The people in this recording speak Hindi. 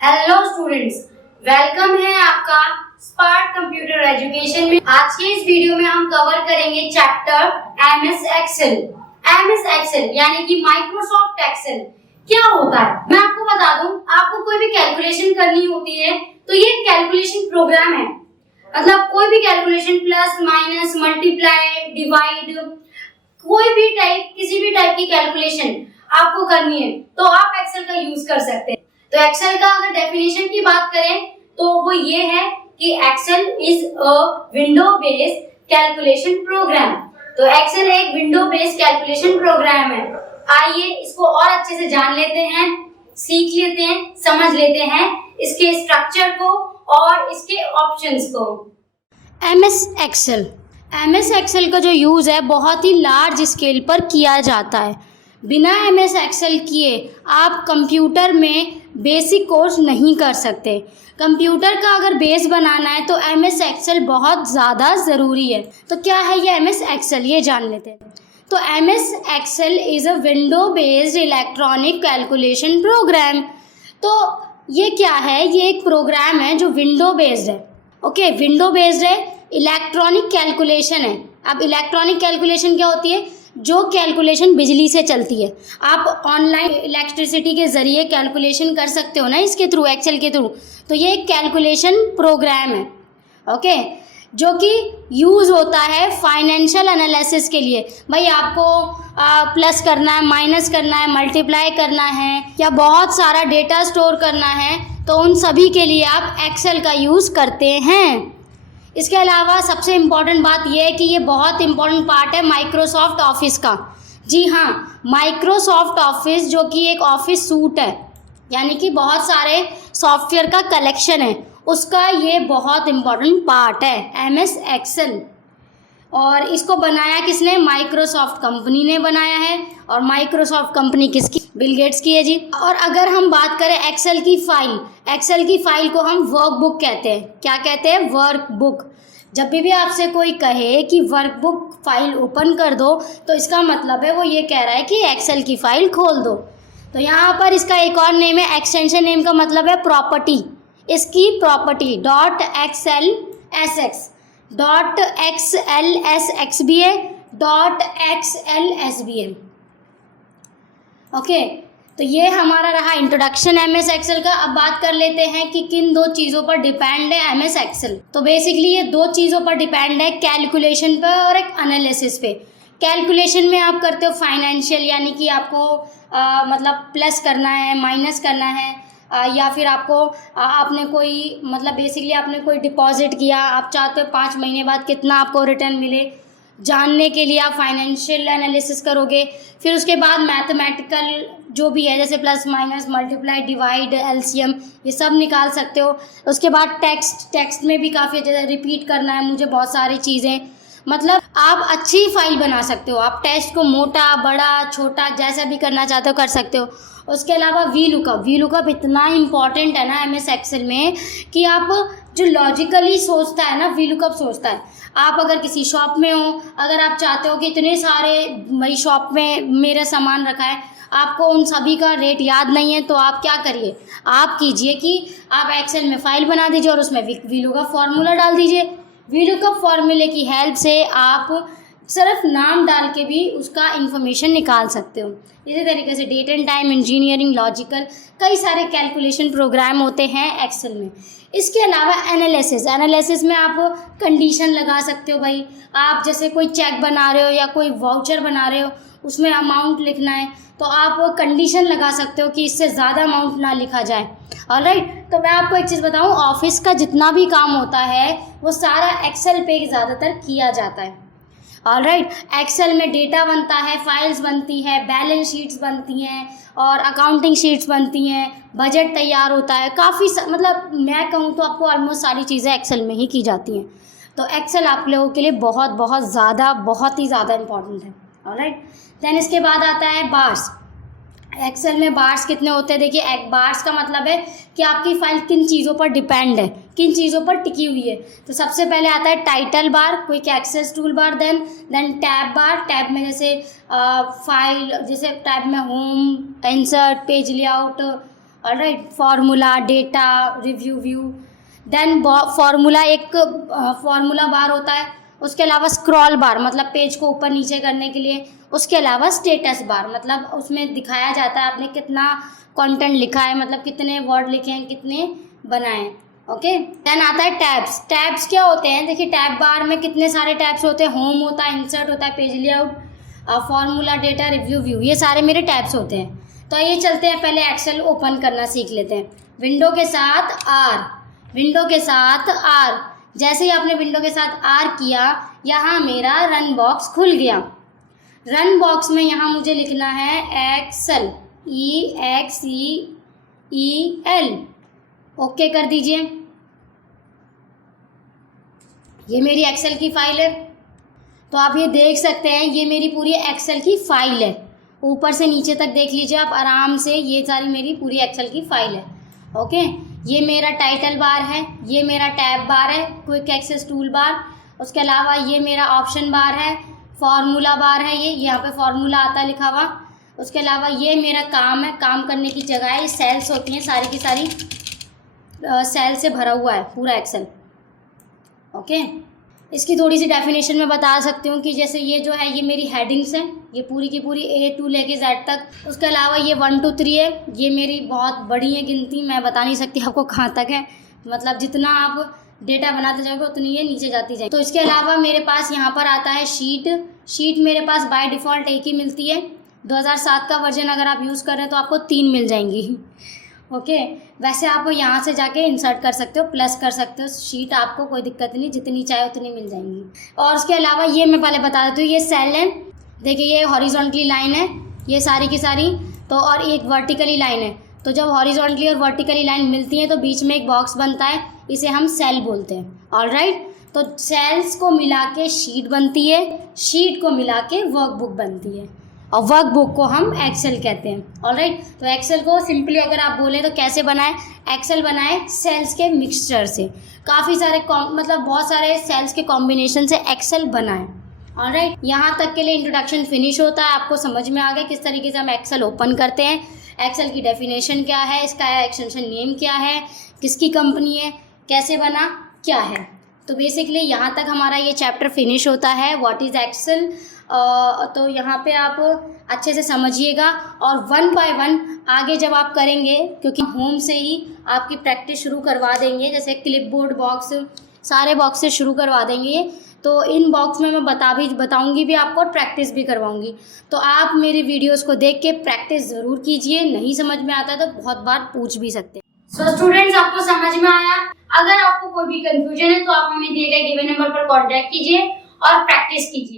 हेलो स्टूडेंट्स, वेलकम है आपका स्पार्क कंप्यूटर एजुकेशन में। आज के इस वीडियो में हम कवर करेंगे chapter MS Excel. MS Excel यानी कि माइक्रोसॉफ्ट एक्सेल क्या होता है मैं आपको बता दूं। आपको कोई भी कैलकुलेशन करनी होती है तो ये कैलकुलेशन प्रोग्राम है। मतलब कोई भी calculation plus minus multiply divide कोई भी टाइप किसी भी टाइप की कैलकुलेशन आपको करनी है तो आप एक्सेल का यूज कर सकते हैं। तो एक्सेल का अगर डेफिनेशन की बात करें तो वो ये है कि Excel is a window based calculation program. तो एक्सेल एक विंडो बेस्ड कैलकुलेशन प्रोग्राम है। आइए इसको और अच्छे से जान लेते हैं, सीख लेते हैं, समझ लेते हैं इसके स्ट्रक्चर को और इसके ऑप्शंस को। एमएस एक्सेल एमएस एक्सेल का जो यूज़ है बहुत ही लार्ज स्केल पर किया जाता है। बिना एमएस एक्सेल किए आप कंप्यूटर में बेसिक कोर्स नहीं कर सकते। कंप्यूटर का अगर बेस बनाना है तो एमएस एक्सेल बहुत ज़्यादा ज़रूरी है। तो क्या है ये एमएस एक्सेल, ये जान लेते हैं। तो MS Excel is a window based electronic calculation program. तो ये क्या है, ये एक प्रोग्राम है जो विंडो बेस्ड है। ओके, विंडो बेस्ड है, इलेक्ट्रॉनिक कैलकुलेशन है। अब इलेक्ट्रॉनिक कैलकुलेशन क्या होती है? जो कैलकुलेशन बिजली से चलती है। आप ऑनलाइन इलेक्ट्रिसिटी के ज़रिए कैलकुलेशन कर सकते हो ना, इसके थ्रू, एक्सेल के थ्रू। तो ये एक कैलकुलेशन प्रोग्राम है, ओके, जो कि यूज़ होता है फाइनेंशियल एनालिसिस के लिए। भाई आपको प्लस करना है, माइनस करना है, मल्टीप्लाई करना है या बहुत सारा डेटा स्टोर करना है, तो उन सभी के लिए आप एक्सेल का यूज़ करते हैं। इसके अलावा सबसे इम्पॉर्टेंट बात यह है कि ये बहुत इम्पॉर्टेंट पार्ट है माइक्रोसॉफ्ट ऑफिस का। जी हाँ, माइक्रोसॉफ्ट ऑफिस जो कि एक ऑफिस सूट है, यानी कि बहुत सारे सॉफ्टवेयर का कलेक्शन है, उसका ये बहुत इम्पॉर्टेंट पार्ट है एमएस एक्सेल। और इसको बनाया किसने? माइक्रोसॉफ्ट कंपनी ने बनाया है। और माइक्रोसॉफ्ट कंपनी किसकी? बिल गेट्स की है जी। और अगर हम बात करें एक्सेल की फाइल को हम वर्कबुक कहते हैं। क्या कहते हैं? वर्कबुक। जब भी आपसे कोई कहे कि वर्कबुक फाइल ओपन कर दो तो इसका मतलब है वो ये कह रहा है कि एक्सेल की फाइल खोल दो। तो यहाँ पर इसका एक और नेम है, एक्सटेंशन नेम का मतलब है प्रॉपर्टी। इसकी प्रॉपर्टी .xlsx .xlsx भी है, .xls भी है। ओके, तो ये हमारा रहा इंट्रोडक्शन एमएस एक्सेल का। अब बात कर लेते हैं कि किन दो चीज़ों पर डिपेंड है एमएस एक्सेल। तो बेसिकली ये दो चीज़ों पर डिपेंड है, कैलकुलेशन पे और एक एनालिसिस पे। कैलकुलेशन में आप करते हो फाइनेंशियल, यानी कि आपको मतलब प्लस करना है, माइनस करना है, या फिर आपको आपने कोई मतलब बेसिकली आपने कोई डिपॉजिट किया, आप चाहते हो 5 महीने बाद कितना आपको रिटर्न मिले, जानने के लिए आप फाइनेंशियल एनालिसिस करोगे। फिर उसके बाद मैथमेटिकल जो भी है, जैसे plus minus multiply divide LCM, ये सब निकाल सकते हो। उसके बाद टेक्स्ट में भी काफ़ी रिपीट करना है मुझे बहुत सारी चीज़ें। मतलब आप अच्छी फाइल बना सकते हो। आप टेक्स्ट को मोटा, बड़ा, छोटा जैसा भी करना चाहते हो कर सकते हो। उसके अलावा वी लुकअप इतना इम्पॉर्टेंट है ना एमएस एक्सेल में कि आप जो लॉजिकली सोचता है ना, वी लुकअप सोचता है। आप अगर किसी शॉप में हो, अगर आप चाहते हो कि इतने सारे मेरी शॉप में मेरा सामान रखा है, आपको उन सभी का रेट याद नहीं है, तो आप क्या करिए, आप कीजिए कि आप एक्सेल में फ़ाइल बना दीजिए और उसमें वी लुकअप फार्मूला डाल दीजिए। वी लुकअप फार्मूले की हेल्प से आप सिर्फ नाम डाल के भी उसका इन्फॉर्मेशन निकाल सकते हो। इसी तरीके से date and time, engineering, logical, कई सारे कैलकुलेशन प्रोग्राम होते हैं एक्सेल में। इसके अलावा एनालिसिस में आप कंडीशन लगा सकते हो। भाई आप जैसे कोई चेक बना रहे हो या कोई वाउचर बना रहे हो, उसमें अमाउंट लिखना है, तो आप कंडीशन लगा सकते हो कि इससे ज़्यादा अमाउंट ना लिखा जाए। ऑलराइट, तो मैं आपको एक चीज़ बताऊँ, ऑफिस का जितना भी काम होता है वो सारा एक्सेल पे ज़्यादातर किया जाता है। ऑलराइट, एक्सेल में डेटा बनता है, फाइल्स बनती है, बैलेंस शीट्स बनती हैं और अकाउंटिंग शीट्स बनती हैं, बजट तैयार होता है, काफ़ी मतलब मैं कहूँ तो आपको ऑलमोस्ट सारी चीज़ें एक्सेल में ही की जाती हैं। तो एक्सेल आप लोगों के लिए बहुत ही ज़्यादा इंपॉर्टेंट है। ऑलराइट, देन इसके बाद आता है बार्स। एक्सेल में बार्स कितने होते हैं? देखिए, एक बार्स का मतलब है कि आपकी फाइल किन चीज़ों पर डिपेंड है, किन चीज़ों पर टिकी हुई है। तो सबसे पहले आता है title bar, quick access tool bar, then tab bar. Tab में जैसे फाइल, जैसे टैब में home, insert, page layout, alright, formula, data, review view, then formula एक फार्मूला बार होता है, उसके अलावा स्क्रॉल बार मतलब पेज को ऊपर नीचे करने के लिए, उसके अलावा स्टेटस बार मतलब उसमें दिखाया जाता है आपने कितना कंटेंट लिखा है, मतलब कितने वर्ड लिखे हैं, कितने बनाए हैं। ओके, देन आता है टैब्स। टैब्स क्या होते हैं? देखिए टैब बार में कितने सारे टैब्स होते हैं, होम होता है, इंसर्ट होता है, page layout, formula, data, review view, ये सारे मेरे टैब्स होते हैं। तो ये चलते हैं पहले एक्सेल ओपन करना सीख लेते हैं। विंडो के साथ आर, विंडो के साथ आर, जैसे ही आपने विंडो के साथ आर किया, यहाँ मेरा रन बॉक्स खुल गया। रन बॉक्स में यहाँ मुझे लिखना है एक्सेल, EXCEL, ओके कर दीजिए। ये मेरी एक्सेल की फाइल है, तो आप ये देख सकते हैं ये मेरी पूरी एक्सेल की फाइल है, ऊपर से नीचे तक देख लीजिए आप आराम से, ये सारी मेरी पूरी एक्सेल की फाइल है। ओके, ये मेरा टाइटल बार है, ये मेरा टैब बार है, क्विक एक्सेस टूल बार, उसके अलावा ये मेरा ऑप्शन बार है, फार्मूला बार है, ये यहाँ पे फार्मूला आता है लिखा हुआ, उसके अलावा ये मेरा काम है, काम करने की जगह है, ये सेल्स होती हैं सारी की सारी, सेल से भरा हुआ है पूरा एक्सेल। ओके, इसकी थोड़ी सी डेफिनेशन में बता सकती हूँ कि जैसे ये जो है ये मेरी हेडिंग्स हैं, ये पूरी की पूरी A to लेके Z तक, उसके अलावा ये 1 2 3 है, ये मेरी बहुत बड़ी है गिनती, मैं बता नहीं सकती आपको कहाँ तक है, मतलब जितना आप डेटा बनाते जाओगे उतनी ये नीचे जाती जाएगी। तो इसके अलावा मेरे पास यहाँ पर आता है शीट। शीट मेरे पास बाय डिफ़ॉल्ट एक ही मिलती है, 2007 का वर्जन अगर आप यूज़ कर रहे हैं तो आपको 3 मिल जाएंगी। ओके, वैसे आप यहाँ से जाके इंसर्ट कर सकते हो, प्लस कर सकते हो, शीट आपको कोई दिक्कत नहीं, जितनी चाहे उतनी मिल जाएंगी। और उसके अलावा ये मैं पहले बता देती हूँ, ये सेल है, देखिए ये हॉरिजॉन्टली लाइन है ये सारी की सारी, तो और एक वर्टिकली लाइन है, तो जब हॉरिजॉन्टली और वर्टिकली लाइन मिलती है तो बीच में एक बॉक्स बनता है, इसे हम सेल बोलते हैं। ऑलराइट, तो सेल्स को मिला के शीट बनती है, शीट को मिला के वर्कबुक बनती है, और वर्कबुक को हम एक्सेल कहते हैं। ऑलराइट, तो एक्सेल को सिंपली अगर आप बोलें तो कैसे बनाएं? एक्सेल बनाए सेल्स के मिक्सचर से, काफ़ी सारे मतलब बहुत सारे सेल्स के कॉम्बिनेशन से एक्सेल बनाएं। ऑलराइट, यहाँ तक के लिए इंट्रोडक्शन फिनिश होता है, आपको समझ में आ गया किस तरीके से हम एक्सेल ओपन करते हैं, एक्सेल की डेफिनेशन क्या है, इसका एक्सटेंशन नेम क्या है, किसकी कंपनी है, कैसे बना, क्या है। तो बेसिकली यहाँ तक हमारा ये चैप्टर फिनिश होता है, व्हाट इज़ एक्सेल। तो यहाँ पे आप अच्छे से समझिएगा, और 1 बाय 1 आगे जब आप करेंगे, क्योंकि होम से ही आपकी प्रैक्टिस शुरू करवा देंगे, जैसे क्लिपबोर्ड बॉक्स, सारे बॉक्स से शुरू करवा देंगे, तो इन बॉक्स में मैं बताऊंगी भी आपको और प्रैक्टिस भी करवाऊंगी। तो आप मेरे वीडियोस को देख के प्रैक्टिस ज़रूर कीजिए, नहीं समझ में आता तो बहुत बार पूछ भी सकते हैं। सो स्टूडेंट्स, आपको समझ में आया? अगर आपको कोई भी कंफ्यूजन है तो आप हमें दिए गए गिवन नंबर पर कॉन्टैक्ट कीजिए और प्रैक्टिस कीजिए।